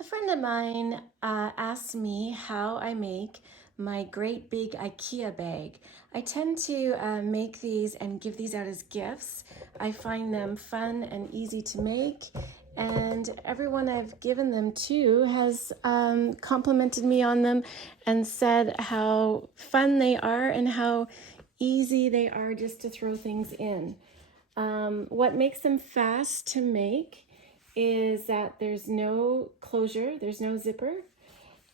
A friend of mine asked me how I make my Great Big Ikea bag. I tend to make these and give these out as gifts. I find them fun and easy to make, and everyone I've given them to has complimented me on them and said how fun they are and how easy they are just to throw things in. What makes them fast to make is that there's no closure, there's no zipper,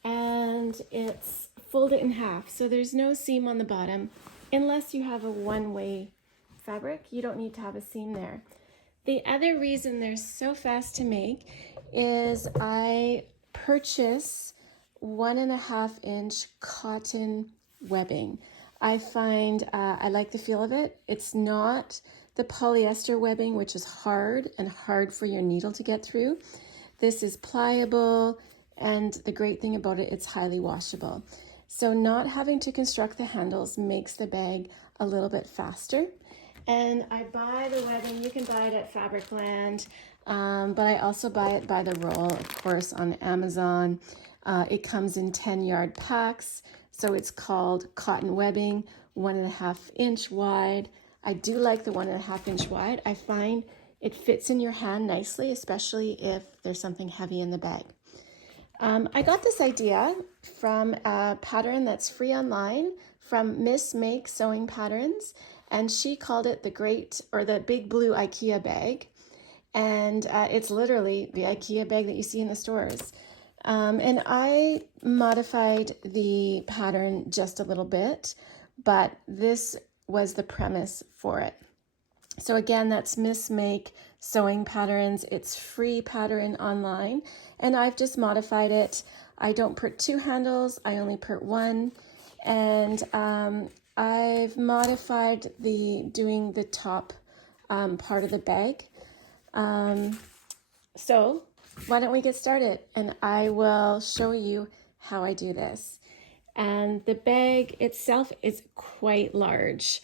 and it's folded in half. So there's no seam on the bottom. Unless you have a one-way fabric, you don't need to have a seam there. The other reason they're so fast to make is I purchase 1.5-inch cotton webbing. I find I like the feel of it. It's not the polyester webbing, which is hard for your needle to get through. This is pliable, and the great thing about it, it's highly washable. So not having to construct the handles makes the bag a little bit faster. And I buy the webbing, you can buy it at Fabricland, but I also buy it by the roll, of course, on Amazon. It comes in 10-yard packs, so it's called cotton webbing, 1.5-inch wide. I do like the 1.5-inch wide. I find it fits in your hand nicely, especially if there's something heavy in the bag. I got this idea from a pattern that's free online from Miss Make Sewing Patterns, and she called it the Big Blue Ikea Bag. And it's literally the Ikea bag that you see in the stores. And I modified the pattern just a little bit, but this was the premise for it. So again, that's Miss Make Sewing Patterns. It's free pattern online, and I've just modified it. I don't put 2 handles, I only put 1, and I've modified doing the top part of the bag. So why don't we get started, and I will show you how I do this. And the bag itself is quite large.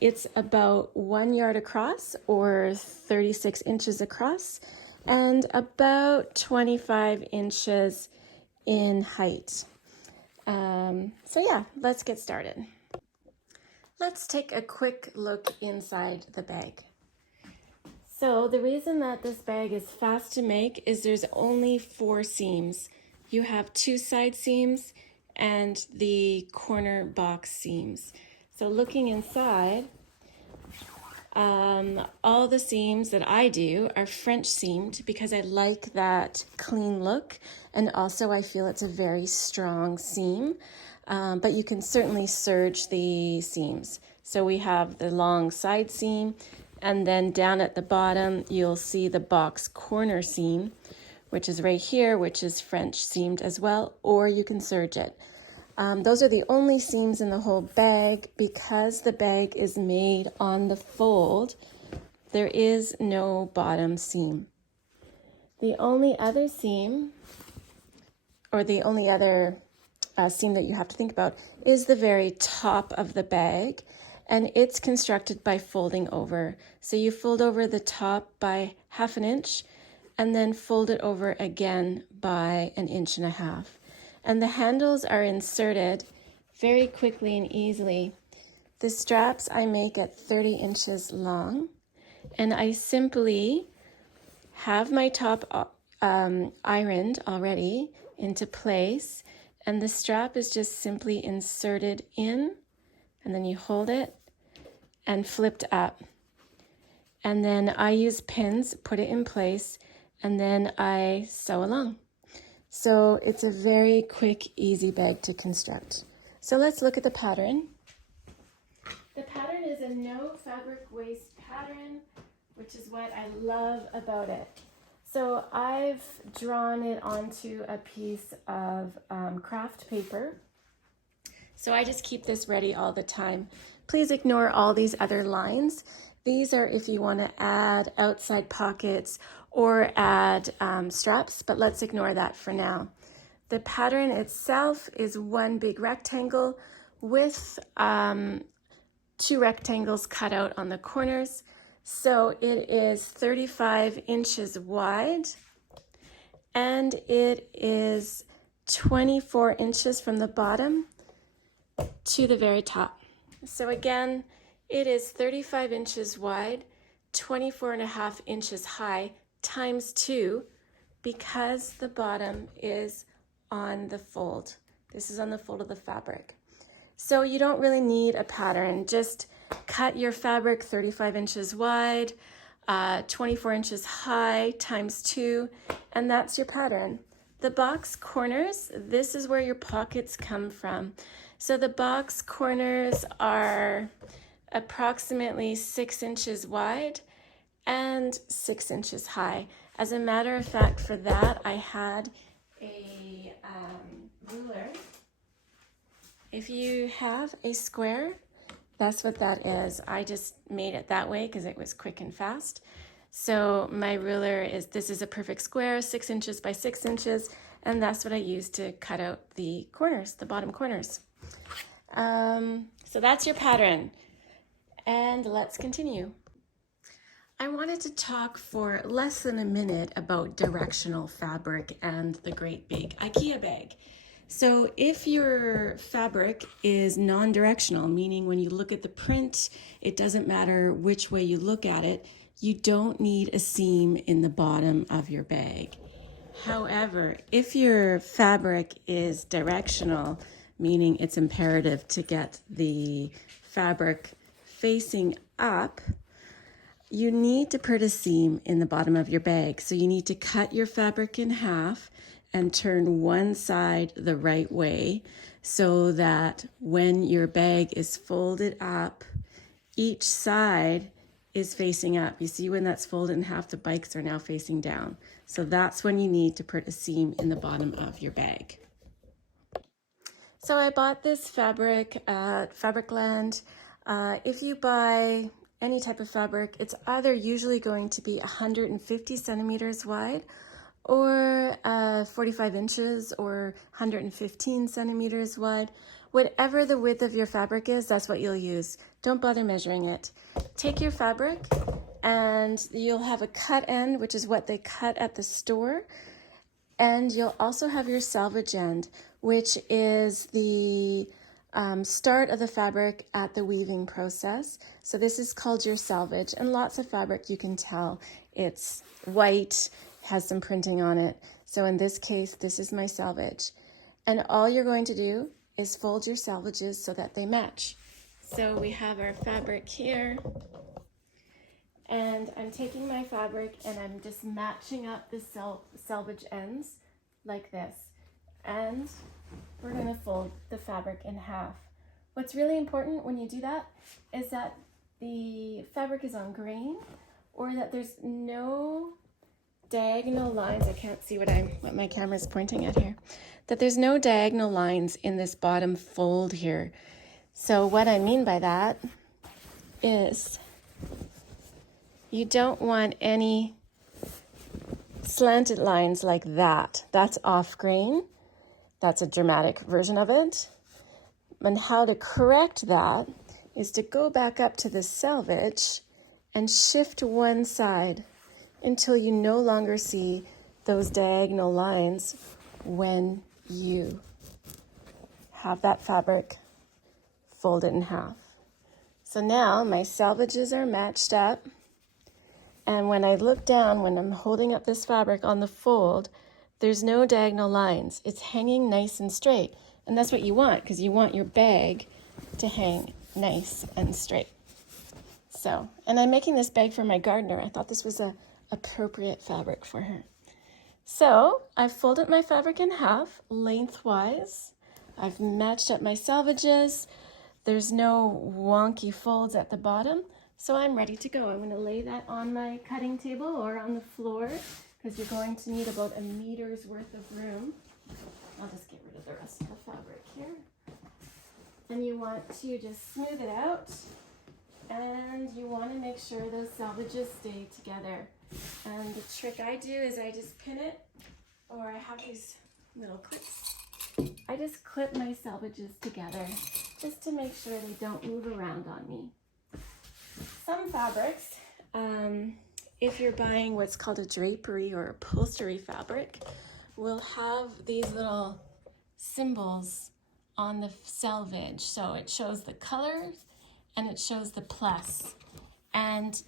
It's about 1 yard across, or 36 inches across, and about 25 inches in height. So yeah, let's get started. Let's take a quick look inside the bag. So the reason that this bag is fast to make is there's only 4 seams. You have 2 side seams and the corner box seams. So looking inside, all the seams that I do are French seamed because I like that clean look, and also I feel it's a very strong seam, but you can certainly serge the seams. So we have the long side seam, and then down at the bottom you'll see the box corner seam, which is right here, which is French seamed as well, or you can serge it. Those are the only seams in the whole bag. Because the bag is made on the fold, there is no bottom seam. The only other seam, or the only other seam that you have to think about, is the very top of the bag, and it's constructed by folding over. So you fold over the top by 1/2 inch, and then fold it over again by 1.5 inches. And the handles are inserted very quickly and easily. The straps I make at 30 inches long, and I simply have my top ironed already into place, and the strap is just simply inserted in, and then you hold it and flipped up. And then I use pins, put it in place, and then I sew along. So it's a very quick, easy bag to construct. So let's look at the pattern. The pattern is a no fabric waste pattern, which is what I love about it. So I've drawn it onto a piece of craft paper. So I just keep this ready all the time. Please ignore all these other lines. These are if you want to add outside pockets or add straps, but let's ignore that for now. The pattern itself is one big rectangle with 2 rectangles cut out on the corners. So it is 35 inches wide, and it is 24 inches from the bottom to the very top. So again, it is 35 inches wide, 24.5 inches high, times 2, because the bottom is on the fold. This is on the fold of the fabric. So you don't really need a pattern. Just cut your fabric 35 inches wide, 24 inches high, times 2, and that's your pattern. The box corners, this is where your pockets come from. So the box corners are approximately 6 inches wide and 6 inches high. As a matter of fact, for that, I had a ruler. If you have a square, that's what that is. I just made it that way because it was quick and fast. So my ruler is, this is a perfect square, 6 inches by 6 inches, and that's what I use to cut out the corners, the bottom corners. So that's your pattern. And let's continue. I wanted to talk for less than a minute about directional fabric and the Great Big Ikea Bag. So if your fabric is non-directional, meaning when you look at the print, it doesn't matter which way you look at it, you don't need a seam in the bottom of your bag. However, if your fabric is directional, meaning it's imperative to get the fabric facing up, you need to put a seam in the bottom of your bag. So you need to cut your fabric in half and turn one side the right way so that when your bag is folded up, each side is facing up. You see when that's folded in half, the bikes are now facing down. So that's when you need to put a seam in the bottom of your bag. So I bought this fabric at Fabricland. If you buy any type of fabric, it's either usually going to be 150 centimeters wide or 45 inches or 115 centimeters wide. Whatever the width of your fabric is, that's what you'll use. Don't bother measuring it. Take your fabric and you'll have a cut end, which is what they cut at the store. And you'll also have your salvage end, which is the start of the fabric at the weaving process. So this is called your salvage, and lots of fabric you can tell. It's white, has some printing on it. So in this case, this is my salvage. And all you're going to do is fold your salvages so that they match. So we have our fabric here, and I'm taking my fabric and I'm just matching up the salvage ends like this. And we're going to fold the fabric in half. What's really important when you do that is that the fabric is on grain, or that there's no diagonal lines. I can't see what my camera is pointing at here. That there's no diagonal lines in this bottom fold here. So what I mean by that is you don't want any slanted lines like that. That's off grain. That's a dramatic version of it. And how to correct that is to go back up to the selvage and shift one side until you no longer see those diagonal lines when you have that fabric folded in half. So now my salvages are matched up, and when I look down, when I'm holding up this fabric on the fold, there's no diagonal lines. It's hanging nice and straight. And that's what you want, because you want your bag to hang nice and straight. So, and I'm making this bag for my gardener. I thought this was a appropriate fabric for her. So I've folded my fabric in half lengthwise. I've matched up my salvages. There's no wonky folds at the bottom. So I'm ready to go. I'm going to lay that on my cutting table or on the floor, because you're going to need about a meter's worth of room. I'll just get rid of the rest of the fabric here. And you want to just smooth it out, and you want to make sure those salvages stay together. And the trick I do is I just pin it, or I have these little clips. I just clip my salvages together just to make sure they don't move around on me. Some fabrics, if you're buying what's called a drapery or upholstery fabric, will have these little symbols on the selvage. So it shows the colors and it shows the plus. And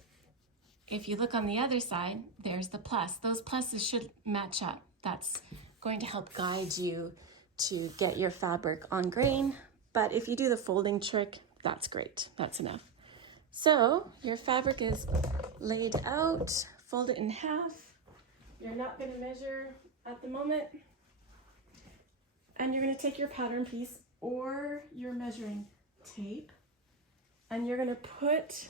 if you look on the other side, there's the plus. Those pluses should match up. That's going to help guide you to get your fabric on grain. But if you do the folding trick, that's great. That's enough. So your fabric is laid out, fold it in half. You're not going to measure at the moment. And you're going to take your pattern piece or your measuring tape, and you're going to put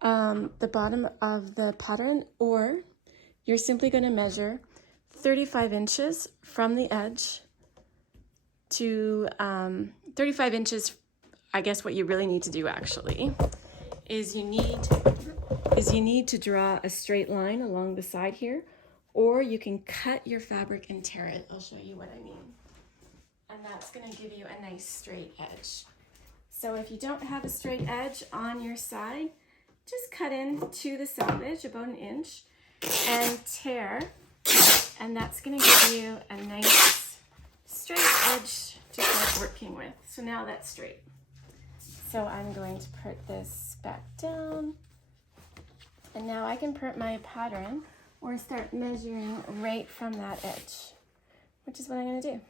the bottom of the pattern, or you're simply going to measure 35 inches from the edge to 35 inches. I guess what you really need to do actually is you need to draw a straight line along the side here, or you can cut your fabric and tear it. I'll show you what I mean. And that's going to give you a nice straight edge. So if you don't have a straight edge on your side, just cut into the selvage about 1 inch and tear, and that's going to give you a nice straight edge to start working with. So now that's straight. So I'm going to put this back down, and now I can print my pattern or start measuring right from that edge, which is what I'm going to do.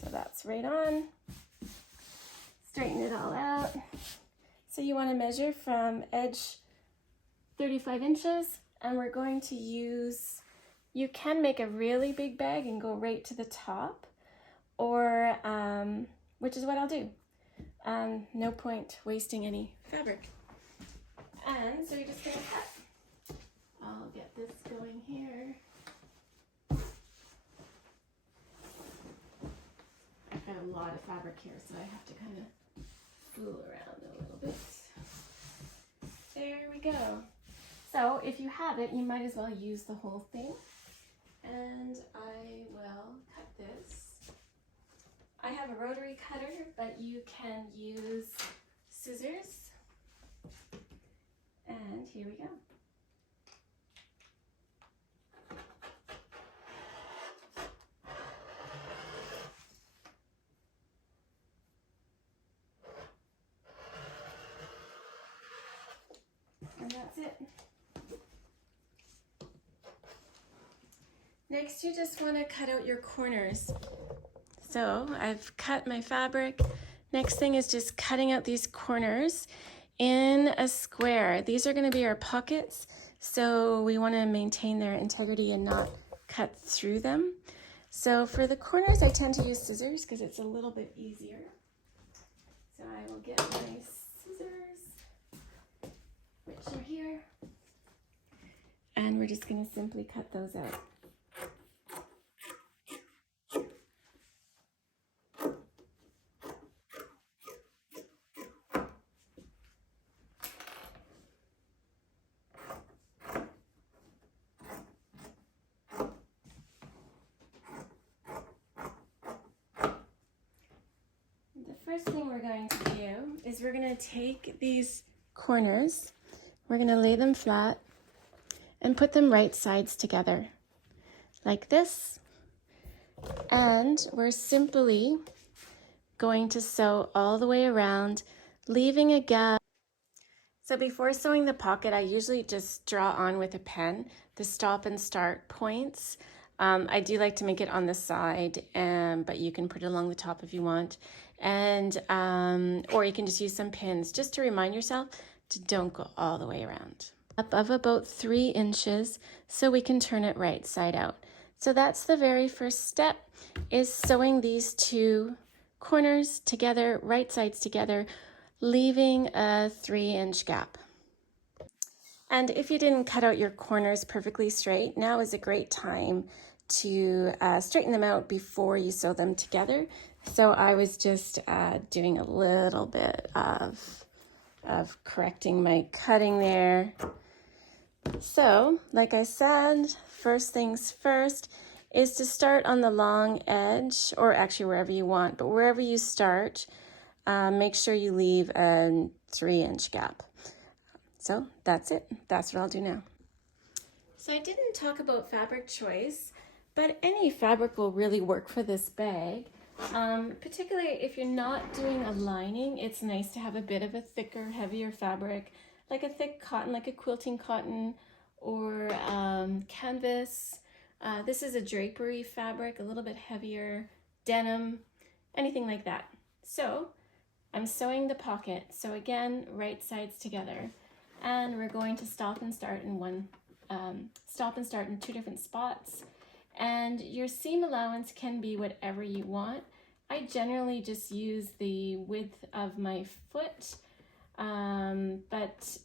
So that's right on. Straighten it all out. So you want to measure from edge 35 inches, and we're going to use, you can make a really big bag and go right to the top, or, which is what I'll do. No point wasting any fabric. And so you're just going to cut. I'll get this going here. I've got a lot of fabric here, so I have to kind of fool around a little bit. There we go. So if you have it, you might as well use the whole thing. And I will cut this. I have a rotary cutter, but you can use scissors. And here we go. And that's it. Next, you just want to cut out your corners. So I've cut my fabric. Next thing is just cutting out these corners in a square. These are going to be our pockets, so we want to maintain their integrity and not cut through them. So for the corners, I tend to use scissors because it's a little bit easier. So I will get my scissors, which are here, and we're just going to simply cut those out. First thing we're going to do is we're going to take these corners, we're going to lay them flat and put them right sides together like this, and we're simply going to sew all the way around, leaving a gap. So before sewing the pocket, I usually just draw on with a pen the stop and start points. I do like to make it on the side, but you can put it along the top if you want. And or you can just use some pins just to remind yourself to don't go all the way around. Up of about 3 inches so we can turn it right side out. So that's the very first step, is sewing these two corners together, right sides together, leaving a 3-inch gap. And if you didn't cut out your corners perfectly straight, now is a great time to straighten them out before you sew them together. So I was just doing a little bit of correcting my cutting there. So, like I said, first things first is to start on the long edge, or actually wherever you want, but wherever you start, make sure you leave a 3-inch gap. So that's it. That's what I'll do now. So I didn't talk about fabric choice, but any fabric will really work for this bag. Particularly if you're not doing a lining, it's nice to have a bit of a thicker, heavier fabric, like a thick cotton, like a quilting cotton, or canvas. This is a drapery fabric, a little bit heavier, denim, anything like that. So I'm sewing the pocket. So again, right sides together, and we're going to stop and start in two different spots. And your seam allowance can be whatever you want. I generally just use the width of my foot, but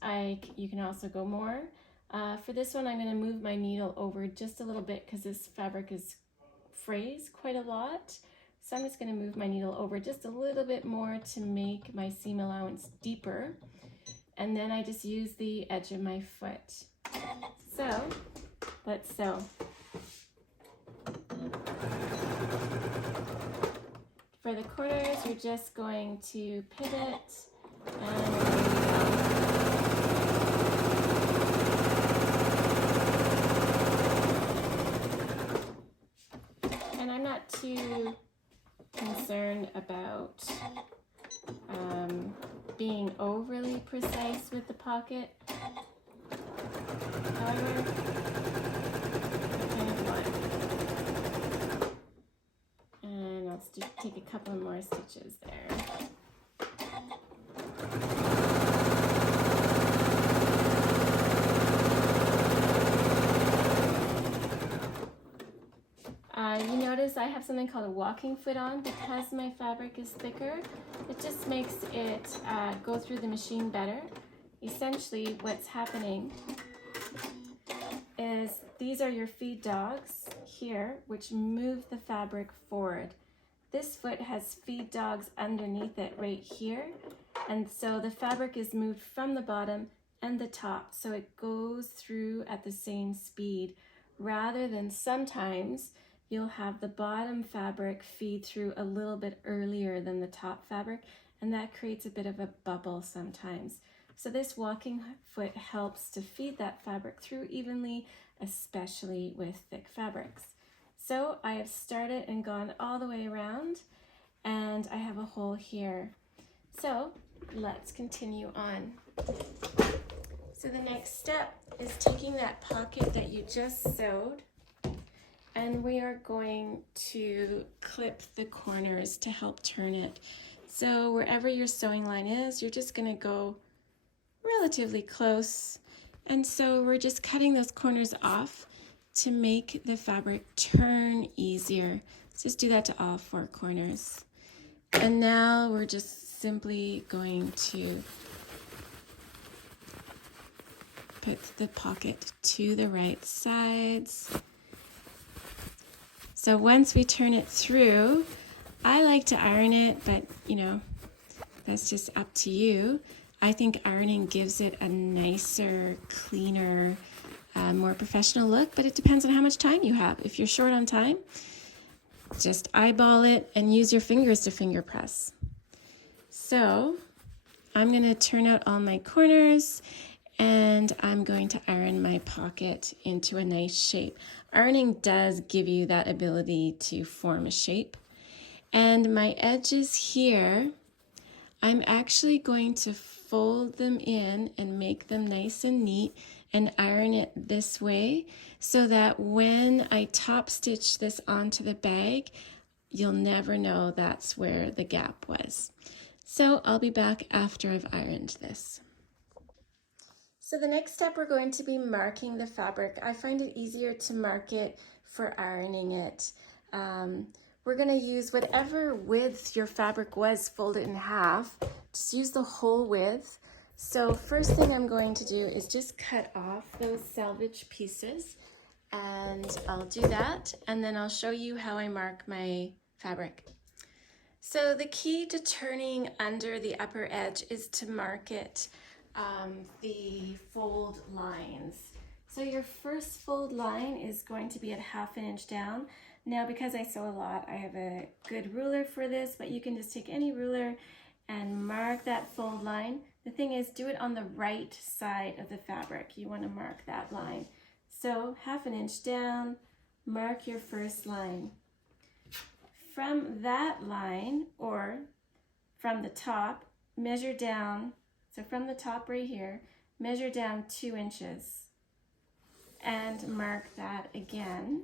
you can also go more. For this one, I'm going to move my needle over just a little bit because this fabric is frayed quite a lot. So I'm just going to move my needle over just a little bit more to make my seam allowance deeper. And then I just use the edge of my foot. So let's sew. For the corners, you're just going to pivot and I'm not too concerned about being overly precise with the pocket. However, I kind of want. And I'll take a couple more stitches there. You notice I have something called a walking foot on because my fabric is thicker. It just makes it go through the machine better. Essentially, what's happening is these are your feed dogs here, which move the fabric forward. This foot has feed dogs underneath it right here, and so the fabric is moved from the bottom and the top, so it goes through at the same speed, rather than sometimes you'll have the bottom fabric feed through a little bit earlier than the top fabric, and that creates a bit of a bubble sometimes. So this walking foot helps to feed that fabric through evenly, especially with thick fabrics. So I have started and gone all the way around, and I have a hole here. So let's continue on. So the next step is taking that pocket that you just sewed, and we are going to clip the corners to help turn it. So wherever your sewing line is, you're just going to go relatively close. And so we're just cutting those corners off to make the fabric turn easier. Let's just do that to all four corners. And now we're just simply going to put the pocket to the right sides. So once we turn it through, I like to iron it, but you know, that's just up to you. I think ironing gives it a nicer, cleaner, more professional look, but it depends on how much time you have. If you're short on time, just eyeball it and use your fingers to finger press. So I'm going to turn out all my corners, and I'm going to iron my pocket into a nice shape. Ironing does give you that ability to form a shape. And my edges here, I'm actually going to fold them in and make them nice and neat and iron it this way so that when I top stitch this onto the bag, you'll never know that's where the gap was. So I'll be back after I've ironed this. So the next step, we're going to be marking the fabric. I find it easier to mark it for ironing it. We're going to use whatever width your fabric was, fold it in half. Just use the whole width. So first thing I'm going to do is just cut off those salvage pieces, and I'll do that, and then I'll show you how I mark my fabric. So the key to turning under the upper edge is to mark it the fold lines. So your first fold line is going to be at 1/2 inch down. Now because I sew a lot, I have a good ruler for this, but you can just take any ruler and mark that fold line The thing is, do it on the right side of the fabric. You want to mark that line. So 1/2 inch down, mark your first line. From that line, or from the top, measure down. So from the top right here, measure down 2 inches and mark that again.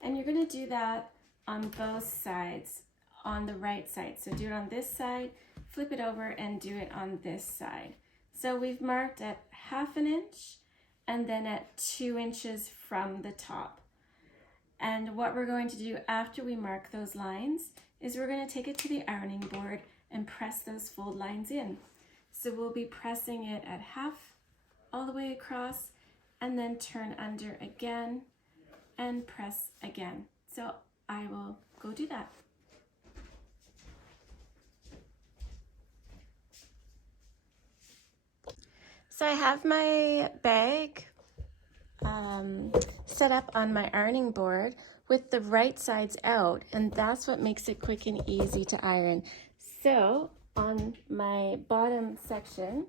And you're going to do that on both sides, on the right side. So do it on this side, flip it over, and do it on this side. So we've marked at 1/2 inch and then at 2 inches from the top. And what we're going to do after we mark those lines is we're going to take it to the ironing board and press those fold lines in. So we'll be pressing it at 1/2 all the way across, and then turn under again and press again. So I will go do that. So I have my bag set up on my ironing board with the right sides out, and that's what makes it quick and easy to iron. So on my bottom section,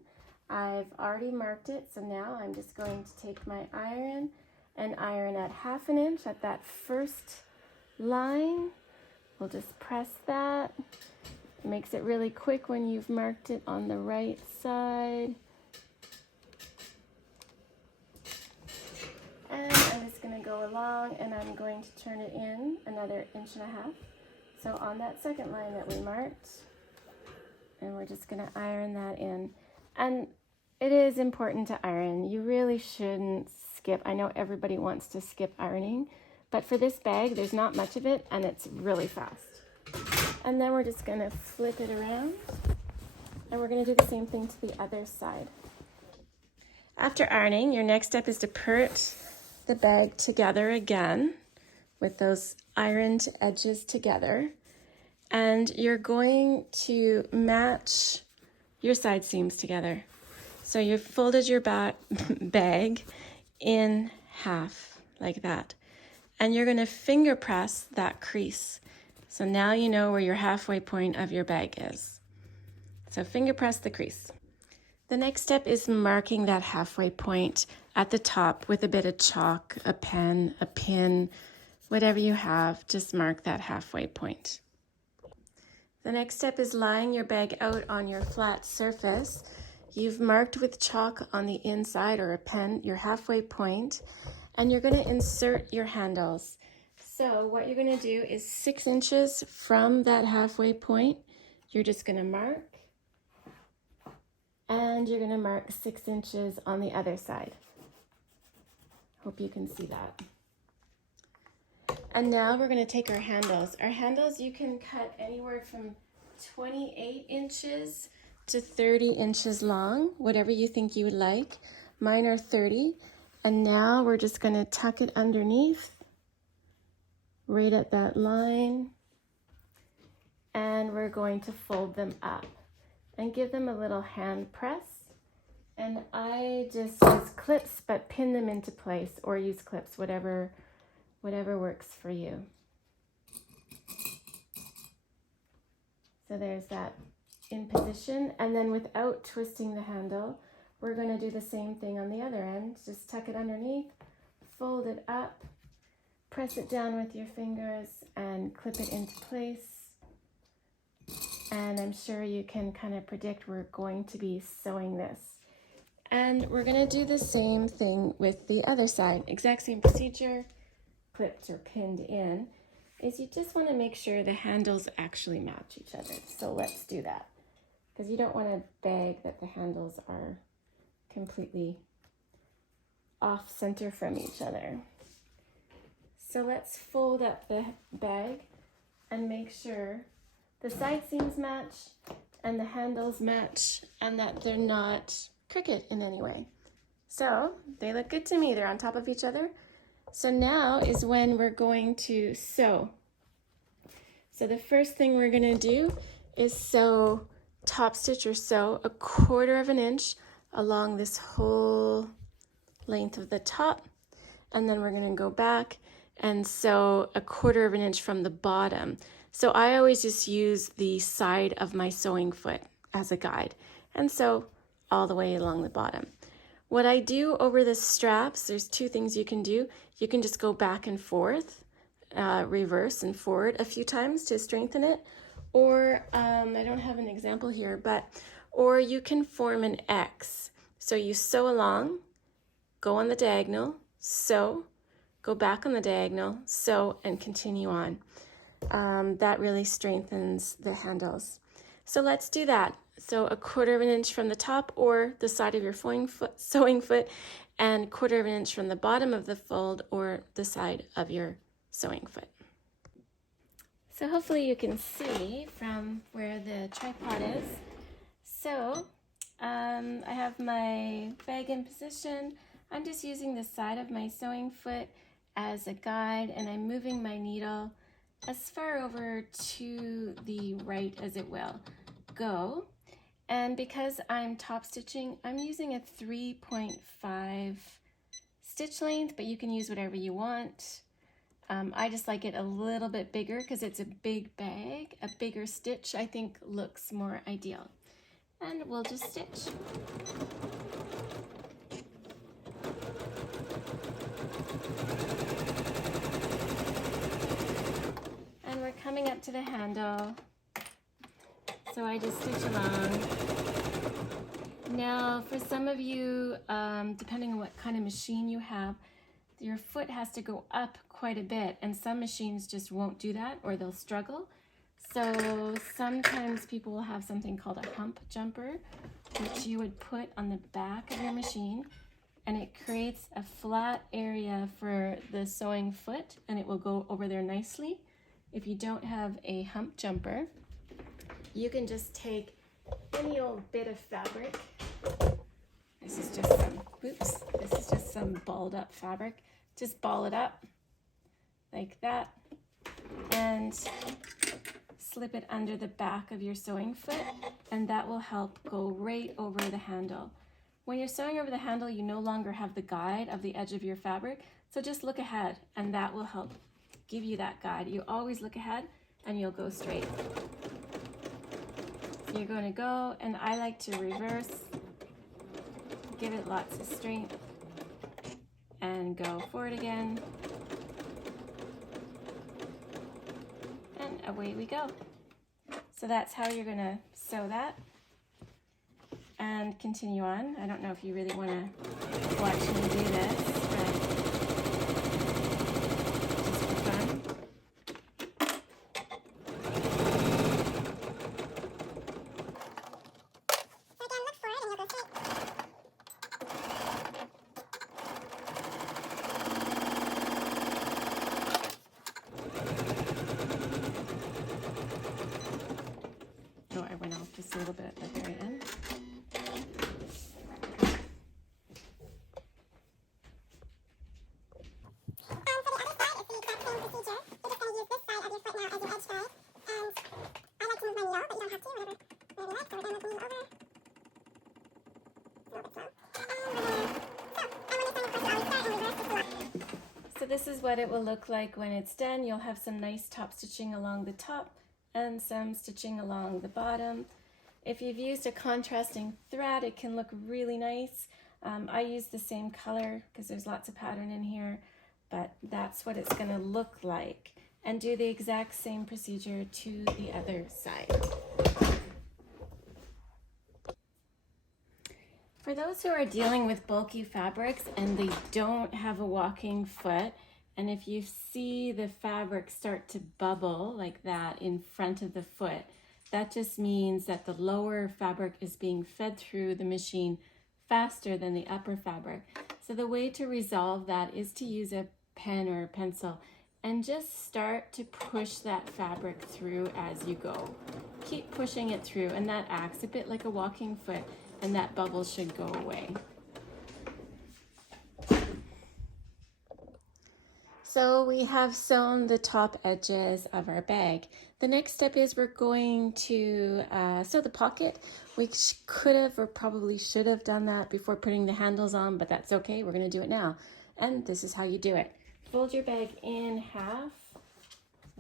I've already marked it, so now I'm just going to take my iron and iron at 1/2 inch at that first line. We'll just press that. It makes it really quick when you've marked it on the right side. And I'm just going to go along and I'm going to turn it in another 1.5 inches. So on that second line that we marked, and we're just going to iron that in. And it is important to iron. You really shouldn't skip. I know everybody wants to skip ironing, but for this bag, there's not much of it and it's really fast. And then we're just going to flip it around and we're going to do the same thing to the other side. After ironing, your next step is to put the bag together again with those ironed edges together, and you're going to match your side seams together. So you folded your bag in half like that, and you're going to finger press that crease. So now you know where your halfway point of your bag is. So finger press the crease. The next step is marking that halfway point at the top with a bit of chalk, a pen, a pin, whatever you have, just mark that halfway point. The next step is laying your bag out on your flat surface. You've marked with chalk on the inside or a pen your halfway point, and you're going to insert your handles. So what you're going to do is 6 inches from that halfway point, you're just going to mark. And you're going to mark 6 inches on the other side. Hope you can see that. And now we're going to take our handles. Our handles you can cut anywhere from 28 inches to 30 inches long, whatever you think you would like. Mine are 30. And now we're just going to tuck it underneath, right at that line. And we're going to fold them up and give them a little hand press. And I just use clips, but pin them into place, or use clips, whatever works for you. So there's that in position, and then without twisting the handle, we're going to do the same thing on the other end. Just tuck it underneath, fold it up, press it down with your fingers, and clip it into place. And I'm sure you can kind of predict we're going to be sewing this. And we're going to do the same thing with the other side. Exact same procedure, clipped or pinned in, is you just want to make sure the handles actually match each other. So let's do that, because you don't want a bag that the handles are completely off center from each other. So let's fold up the bag and make sure the side seams match and the handles match and that they're not crooked in any way. So they look good to me. They're on top of each other. So now is when we're going to sew. So the first thing we're going to do is sew top stitch, or sew 1/4 inch along this whole length of the top. And then we're going to go back and sew 1/4 of an inch from the bottom. So I always just use the side of my sewing foot as a guide and sew all the way along the bottom. What I do over the straps, there's 2 things you can do. You can just go back and forth, reverse and forward a few times to strengthen it, or I don't have an example here, or you can form an X. So you sew along, go on the diagonal, sew, go back on the diagonal, sew, and continue on. That really strengthens the handles. So let's do that. So 1/4 of an inch from the top or the side of your sewing foot, and 1/4 of an inch from the bottom of the fold or the side of your sewing foot. So hopefully you can see from where the tripod is. So I have my bag in position. I'm just using the side of my sewing foot as a guide, and I'm moving my needle as far over to the right as it will go. And because I'm top stitching, I'm using a 3.5 stitch length, but you can use whatever you want. I just like it a little bit bigger because it's a big bag. A bigger stitch, I think, looks more ideal. And we'll just stitch. And we're coming up to the handle. So I just stitch along. Now, for some of you, depending on what kind of machine you have, your foot has to go up quite a bit, and some machines just won't do that, or they'll struggle. So sometimes people will have something called a hump jumper, which you would put on the back of your machine, and it creates a flat area for the sewing foot, and it will go over there nicely. If you don't have a hump jumper, you can just take any old bit of fabric. This is just some balled up fabric. Just ball it up like that and slip it under the back of your sewing foot, and that will help go right over the handle. When you're sewing over the handle, you no longer have the guide of the edge of your fabric, so just look ahead, and that will help give you that guide. You always look ahead and you'll go straight. So you're going to go, and I like to reverse, give it lots of strength, and go forward again. And away we go. So that's how you're going to sew that and continue on. I don't know if you really want to watch me do this, but just for fun. Oh, I went off just a little bit at the very end. So this is what it will look like when it's done. You'll have some nice top stitching along the top and some stitching along the bottom. If you've used a contrasting thread, it can look really nice. I use the same color because there's lots of pattern in here, but that's what it's going to look like. And do the exact same procedure to the other side. For those who are dealing with bulky fabrics and they don't have a walking foot, and if you see the fabric start to bubble like that in front of the foot, that just means that the lower fabric is being fed through the machine faster than the upper fabric. So the way to resolve that is to use a pen or a pencil and just start to push that fabric through as you go. Keep pushing it through, and that acts a bit like a walking foot, and that bubble should go away. So we have sewn the top edges of our bag. The next step is we're going to sew the pocket. We could have or probably should have done that before putting the handles on, but that's okay. We're going to do it now. And this is how you do it. fold your bag in half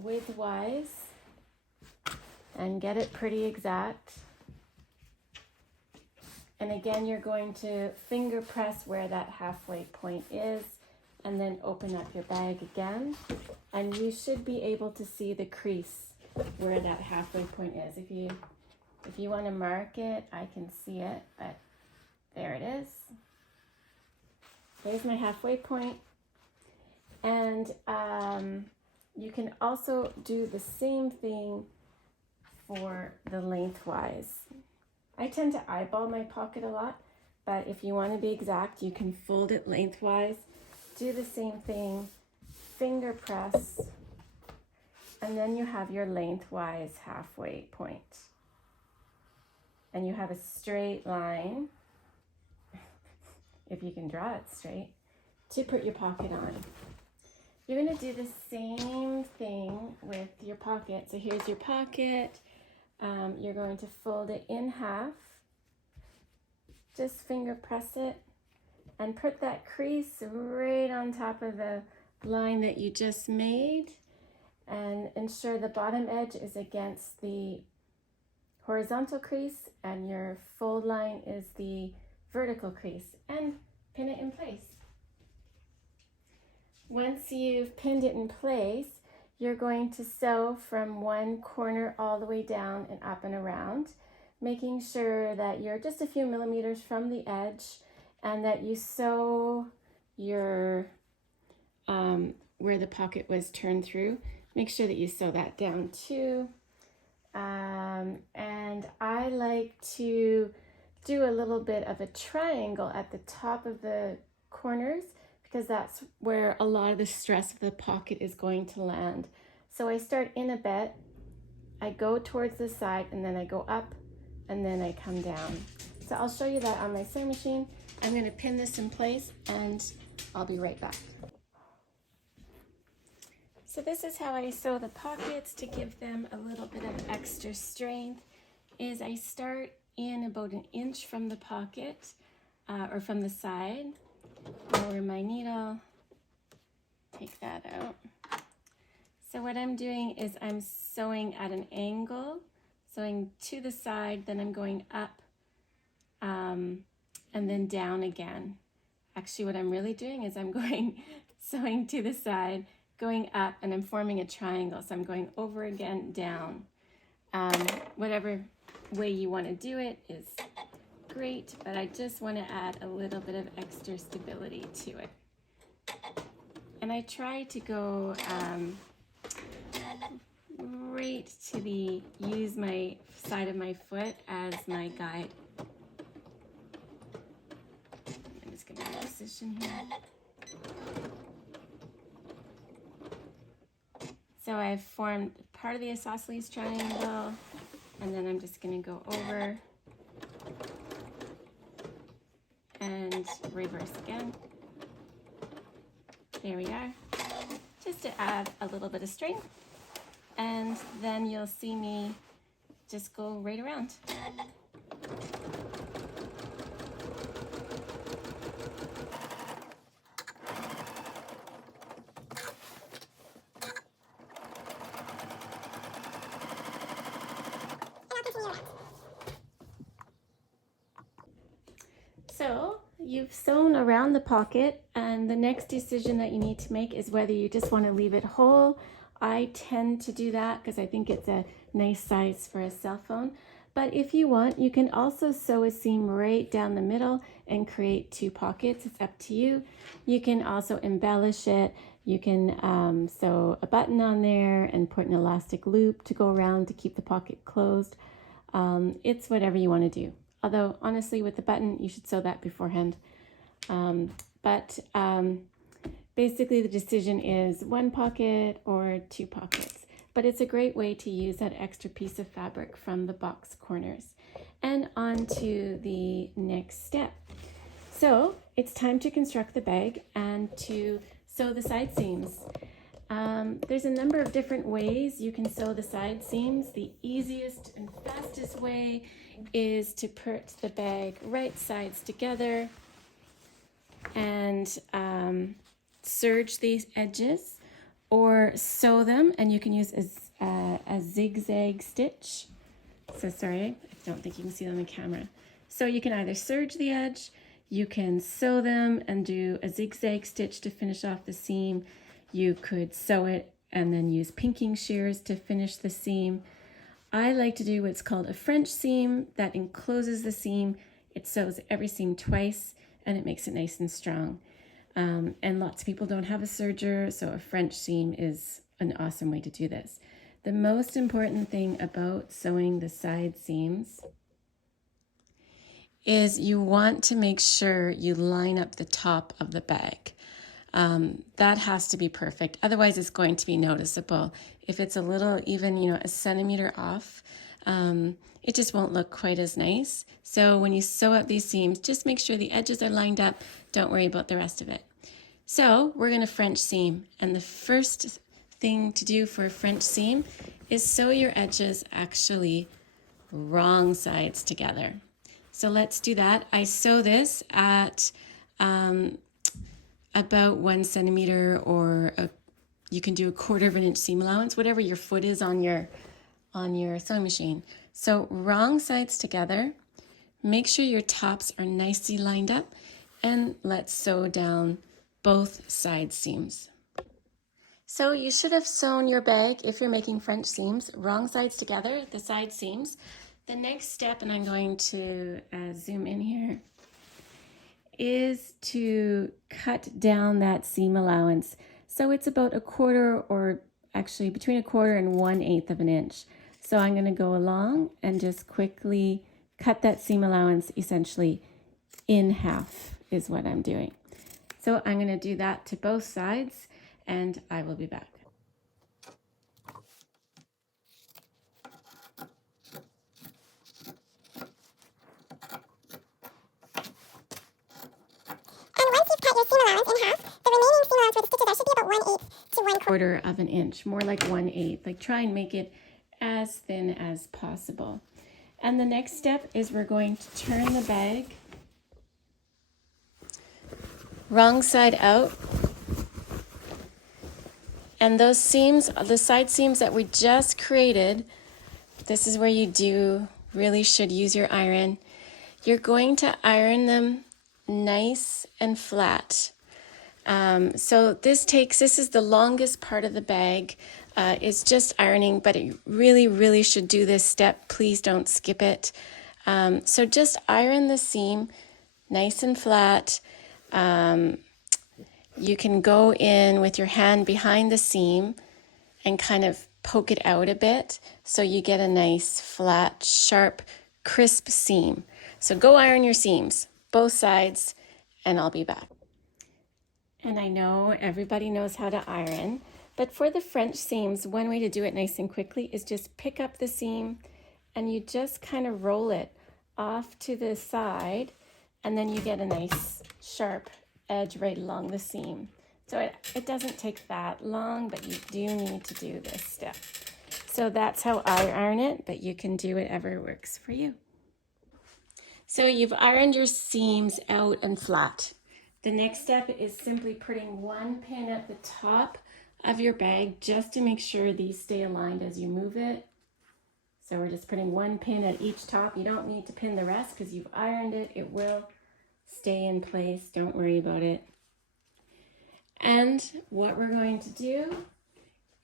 widthwise and get it pretty exact. And again, you're going to finger press where that halfway point is and then open up your bag again. And you should be able to see the crease where that halfway point is. If you want to mark it, I can see it, but there it is. There's my halfway point. And you can also do the same thing for the lengthwise. I tend to eyeball my pocket a lot, but if you want to be exact, you can fold it lengthwise. Do the same thing, finger press, and then you have your lengthwise halfway point. And you have a straight line, if you can draw it straight, to put your pocket on. You're going to do the same thing with your pocket. So here's your pocket. You're going to fold it in half. Just finger press it and put that crease right on top of the line that you just made, and ensure the bottom edge is against the horizontal crease and your fold line is the vertical crease, and pin it in place. Once you've pinned it in place, you're going to sew from one corner all the way down and up and around, making sure that you're just a few millimeters from the edge and that you sew your where the pocket was turned through. Make sure that you sew that down too. And I like to do a little bit of a triangle at the top of the corners because that's where a lot of the stress of the pocket is going to land. So I start in a bit, I go towards the side, and then I go up, and then I come down. So I'll show you that on my sewing machine. I'm going to pin this in place, and I'll be right back. So this is how I sew the pockets to give them a little bit of extra strength. Is I start in about 1 inch from the pocket, or from the side. Lower my needle, take that out. So what I'm doing is I'm sewing at an angle, sewing to the side, then I'm going up, and then down again. Actually, what I'm really doing is I'm going sewing to the side, going up, and I'm forming a triangle. So I'm going over again, down. Whatever way you want to do it is great, but I just want to add a little bit of extra stability to it. And I try to go right to use my side of my foot as my guide. I'm just going to position here. So I've formed part of the isosceles triangle, and then I'm just going to go over and reverse again. There we are, just to add a little bit of strength, and then you'll see me just go right around. So you've sewn around the pocket, and the next decision that you need to make is whether you just want to leave it whole. I tend to do that because I think it's a nice size for a cell phone. But if you want, you can also sew a seam right down the middle and create 2 pockets. It's up to you. You can also embellish it. You can sew a button on there and put an elastic loop to go around to keep the pocket closed. It's whatever you want to do. Although, honestly, with the button, you should sew that beforehand. Basically, the decision is 1 pocket or 2 pockets. But it's a great way to use that extra piece of fabric from the box corners. And on to the next step. So, it's time to construct the bag and to sew the side seams. There's a number of different ways you can sew the side seams. The easiest and fastest way is to put the bag right sides together and serge these edges or sew them, and you can use a zigzag stitch. So sorry, I don't think you can see it on the camera. So you can either serge the edge, you can sew them and do a zigzag stitch to finish off the seam. You could sew it and then use pinking shears to finish the seam. I like to do what's called a French seam that encloses the seam. It sews every seam twice and it makes it nice and strong. And lots of people don't have a serger, so a French seam is an awesome way to do this. The most important thing about sewing the side seams is you want to make sure you line up the top of the bag. That has to be perfect. Otherwise, it's going to be noticeable. If it's a little, even, a centimeter off, it just won't look quite as nice. So when you sew up these seams, just make sure the edges are lined up. Don't worry about the rest of it. So we're going to French seam. And the first thing to do for a French seam is sew your edges actually wrong sides together. So let's do that. I sew this at about 1 centimeter, or you can do a 1/4 of an inch seam allowance, whatever your foot is on your sewing machine. So wrong sides together. Make sure your tops are nicely lined up, and let's sew down both side seams. So you should have sewn your bag, if you're making French seams, wrong sides together, the side seams. The next step, and I'm going to zoom in here, is to cut down that seam allowance. So it's about 1/4, or actually between 1/4 and 1/8 of an inch. So I'm going to go along and just quickly cut that seam allowance essentially in half is what I'm doing. So I'm going to do that to both sides, and I will be back. To 1/4 of an inch, more like 1/8. Like, try and make it as thin as possible. And the next step is we're going to turn the bag wrong side out. And those seams, the side seams that we just created, this is where you really should use your iron. You're going to iron them nice and flat. So this is the longest part of the bag. It's just ironing, but it really should do this step. Please don't skip it. So just iron the seam nice and flat. You can go in with your hand behind the seam and kind of poke it out a bit so you get a nice, flat, sharp, crisp seam. So go iron your seams, both sides, and I'll be back. And I know everybody knows how to iron, but for the French seams, one way to do it nice and quickly is just pick up the seam and you just kind of roll it off to the side, and then you get a nice sharp edge right along the seam. So it doesn't take that long, but you do need to do this step. So that's how I iron it, but you can do whatever works for you. So you've ironed your seams out and flat. The next step is simply putting one pin at the top of your bag just to make sure these stay aligned as you move it. So we're just putting one pin at each top. You don't need to pin the rest because you've ironed it. It will stay in place. Don't worry about it. And what we're going to do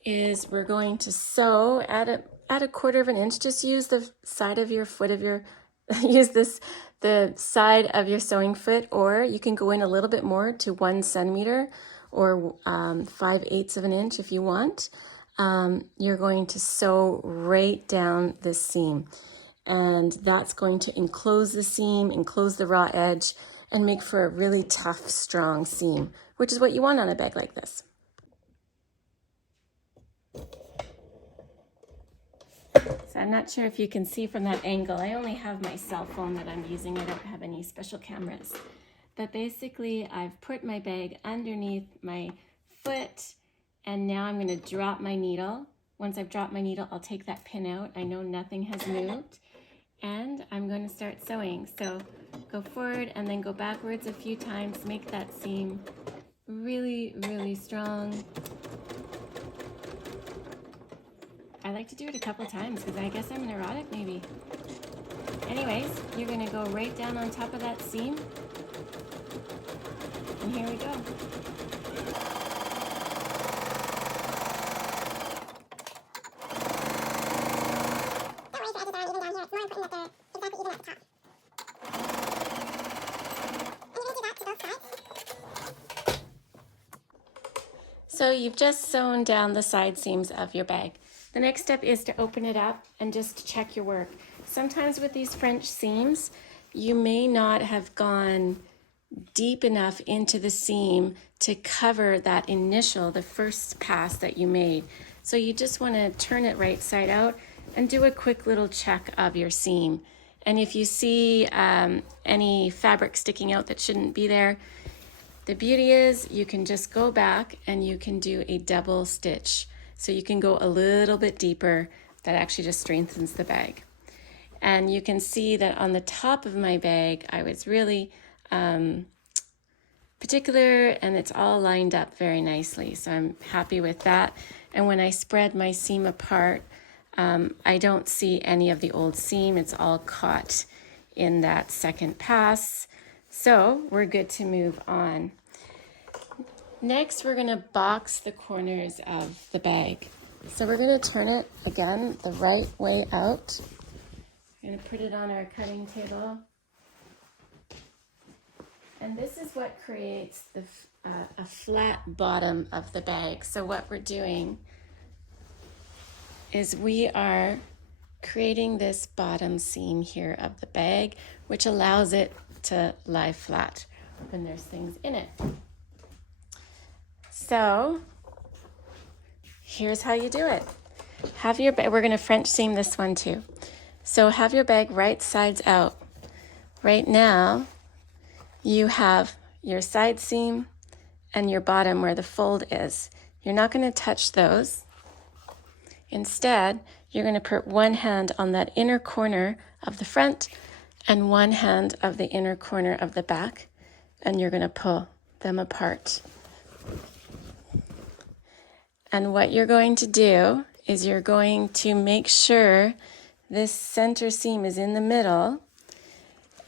is we're going to sew at a 1/4 of an inch. Just use the side of your foot of your, the side of your sewing foot, or you can go in a little bit more to 1 centimeter or 5/8 of an inch if you want. You're going to sew right down this seam, and that's going to enclose the seam, enclose the raw edge, and make for a really tough, strong seam, which is what you want on a bag like this. So I'm not sure if you can see from that angle. I only have my cell phone that I'm using. I don't have any special cameras. But basically, I've put my bag underneath my foot, and now I'm going to drop my needle. Once I've dropped my needle, I'll take that pin out. I know nothing has moved, and I'm going to start sewing. So go forward and then go backwards a few times. Make that seam really, really strong. I like to do it a couple times because I guess I'm neurotic maybe. Anyways, you're gonna go right down on top of that seam. And here we go. So you've just sewn down the side seams of your bag. The next step is to open it up and just check your work. Sometimes with these French seams, you may not have gone deep enough into the seam to cover that initial, the first pass that you made. So you just want to turn it right side out and do a quick little check of your seam. And if you see any fabric sticking out that shouldn't be there, the beauty is you can just go back and you can do a double stitch. So you can go a little bit deeper. That actually just strengthens the bag. And you can see that on the top of my bag, I was really particular, and it's all lined up very nicely. So I'm happy with that. And when I spread my seam apart, I don't see any of the old seam. It's all caught in that second pass. So we're good to move on. Next, we're gonna box the corners of the bag. So we're gonna turn it again the right way out. We're gonna put it on our cutting table. And this is what creates a flat bottom of the bag. So what we're doing is we are creating this bottom seam here of the bag, which allows it to lie flat when there's things in it. So here's how you do it. Have your bag, we're gonna French seam this one too. So have your bag right sides out. Right now, you have your side seam and your bottom where the fold is. You're not gonna touch those. Instead, you're gonna put one hand on that inner corner of the front and one hand of the inner corner of the back, and you're gonna pull them apart. And what you're going to do is you're going to make sure this center seam is in the middle,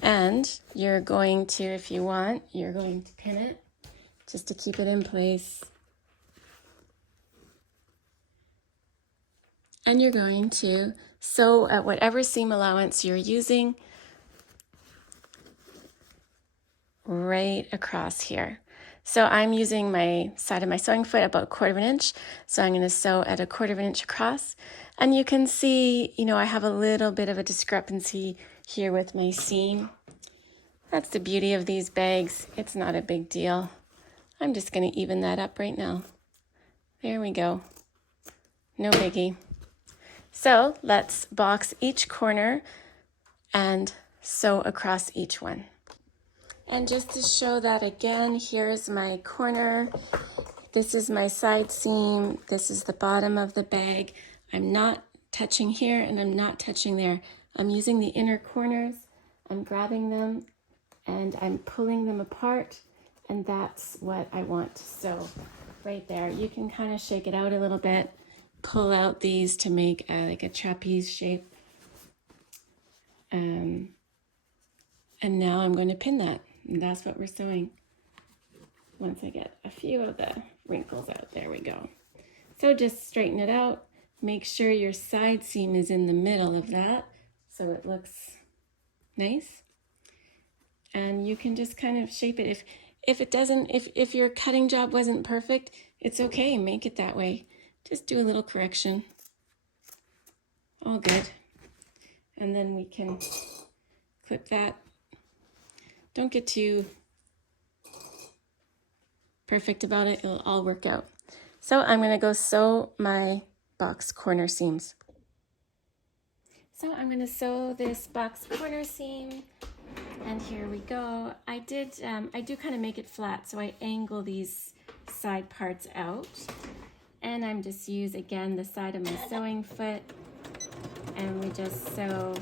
and you're going to, if you want, you're going to pin it just to keep it in place. And you're going to sew at whatever seam allowance you're using right across here. So I'm using my side of my sewing foot about 1/4 inch. So I'm going to sew at 1/4 inch across. And you can see, I have a little bit of a discrepancy here with my seam. That's the beauty of these bags. It's not a big deal. I'm just going to even that up right now. There we go. No biggie. So let's box each corner and sew across each one. And just to show that again, here's my corner. This is my side seam. This is the bottom of the bag. I'm not touching here and I'm not touching there. I'm using the inner corners. I'm grabbing them and I'm pulling them apart, and that's what I want to sew right there. You can kind of shake it out a little bit, pull out these to make like a trapeze shape. And now I'm going to pin that. And that's what we're sewing. Once I get a few of the wrinkles out, there we go. So just straighten it out. Make sure your side seam is in the middle of that so it looks nice. And you can just kind of shape it. If it doesn't, if your cutting job wasn't perfect, it's okay, make it that way. Just do a little correction. All good. And then we can clip that. Don't get too perfect about it, it'll all work out. So I'm gonna go sew my box corner seams. So I'm gonna sew this box corner seam, and here we go. I do kind of make it flat, so I angle these side parts out. And I'm just use, again, the side of my sewing foot, and we just sew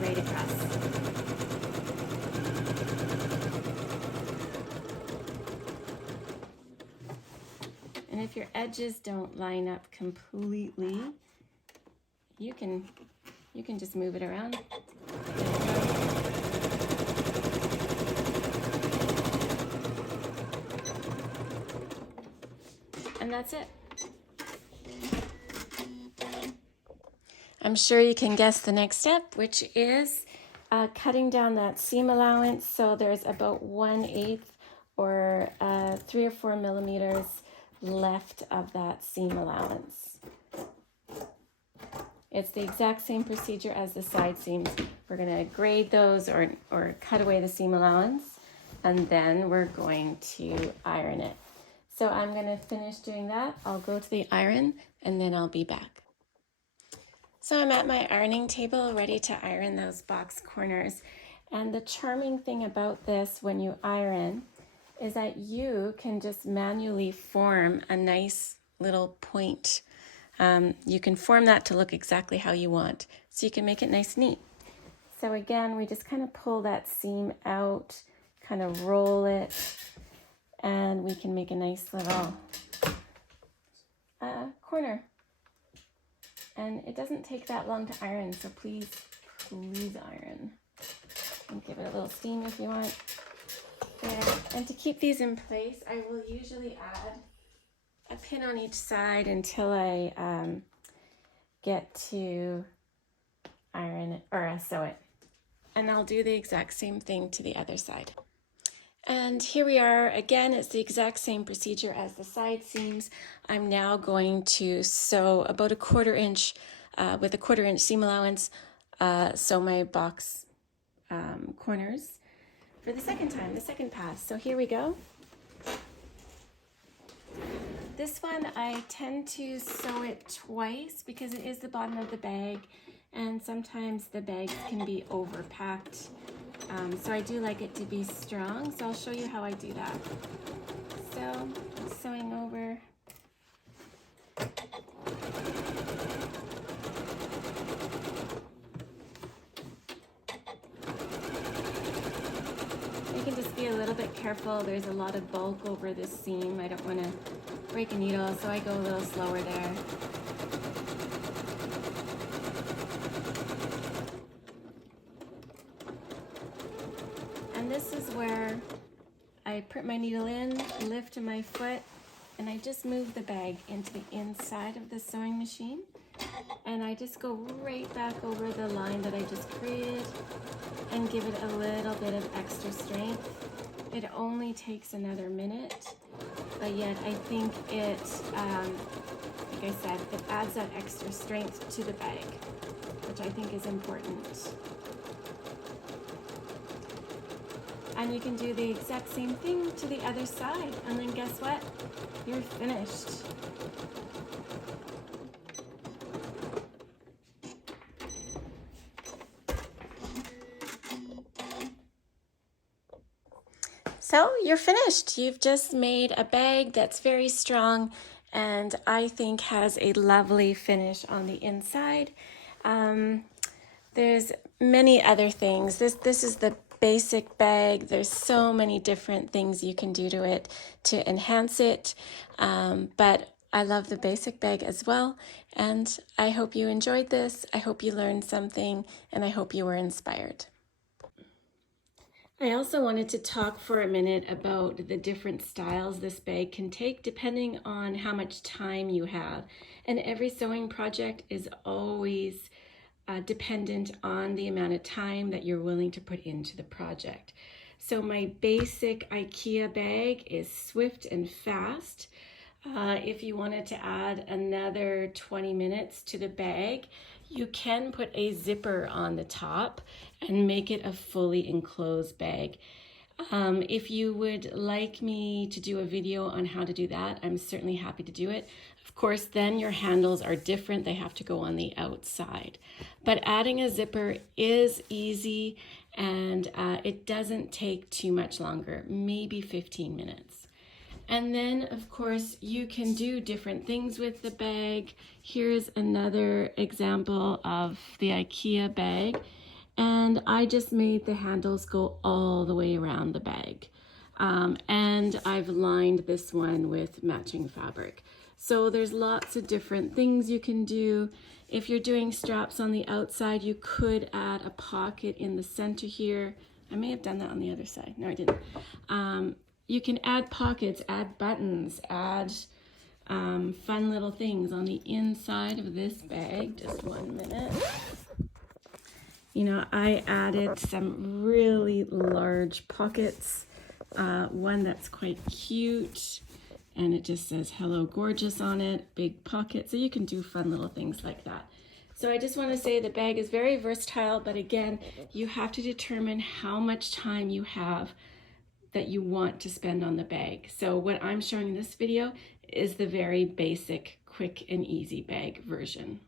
right across. if your edges don't line up completely, you can just move it around. And that's it. I'm sure you can guess the next step, which is cutting down that seam allowance. So there's about 1/8 or 3 or 4 millimeters left of that seam allowance. It's the exact same procedure as the side seams. We're going to grade those or cut away the seam allowance, and then we're going to iron it. So I'm going to finish doing that. I'll go to the iron and then I'll be back. So I'm at my ironing table ready to iron those box corners. And the charming thing about this when you iron is that you can just manually form a nice little point. You can form that to look exactly how you want. So you can make it nice and neat. So again, we just kind of pull that seam out, kind of roll it, and we can make a nice little corner. And it doesn't take that long to iron, so please iron. And give it a little steam if you want. There. And to keep these in place, I will usually add a pin on each side until I get to iron it, or sew it. And I'll do the exact same thing to the other side. And here we are again. It's the exact same procedure as the side seams. I'm now going to sew about 1/4 inch with a 1/4 inch seam allowance, sew my box corners for the second time, the second pass. So here we go. This one I tend to sew it twice because it is the bottom of the bag, and sometimes the bags can be overpacked. So I do like it to be strong, so I'll show you how I do that. So I'm sewing over. You can just be a little bit careful. There's a lot of bulk over this seam. I don't want to break a needle, so I go a little slower there. And this is where I put my needle in, lift my foot, and I just move the bag into the inside of the sewing machine. And I just go right back over the line that I just created and give it a little bit of extra strength. It only takes another minute, but yet I think it, like I said, it adds that extra strength to the bag, which I think is important. And you can do the exact same thing to the other side, and then guess what? You're finished. So you're finished. You've just made a bag that's very strong and I think has a lovely finish on the inside. There's many other things. This is the basic bag. There's so many different things you can do to it to enhance it, but I love the basic bag as well, and I hope you enjoyed this. I hope you learned something, and I hope you were inspired. I also wanted to talk for a minute about the different styles this bag can take depending on how much time you have. And every sewing project is always dependent on the amount of time that you're willing to put into the project. So my basic IKEA bag is swift and fast. If you wanted to add another 20 minutes to the bag, you can put a zipper on the top and make it a fully enclosed bag. If you would like me to do a video on how to do that, I'm certainly happy to do it. Of course, then your handles are different. They have to go on the outside. But adding a zipper is easy, and it doesn't take too much longer, maybe 15 minutes. And then, of course, you can do different things with the bag. Here's another example of the IKEA bag. And I just made the handles go all the way around the bag. And I've lined this one with matching fabric. So there's lots of different things you can do. If you're doing straps on the outside, you could add a pocket in the center here. I may have done that on the other side. No, I didn't. You can add pockets, add buttons, add fun little things on the inside of this bag. Just 1 minute. You know, I added some really large pockets. One that's quite cute, and it just says "Hello Gorgeous" on it, big pocket, so you can do fun little things like that. So I just want to say the bag is very versatile, but again, you have to determine how much time you have that you want to spend on the bag. So what I'm showing in this video is the very basic, quick and easy bag version.